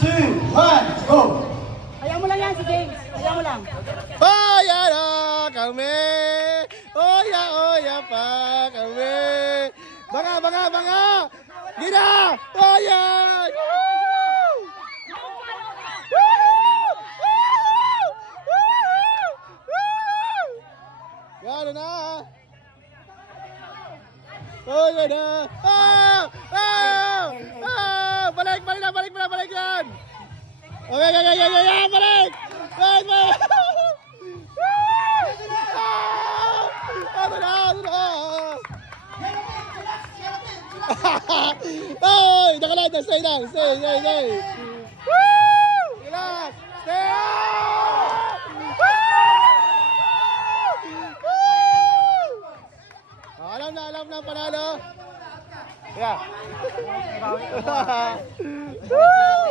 2, 1, go! Ayaw mo lang yan si James. Ayaw mo lang. Oya na kami. Oya pa kami. Banga. Gina! Oya! Gano'n na. Oya na. Balik yan. Okay, balik. Ano na. Oy, nakalaan na, stay lang. Stay. Woo! Relax. Stay up! Woo! Alam na panalo. Yeah. Woo!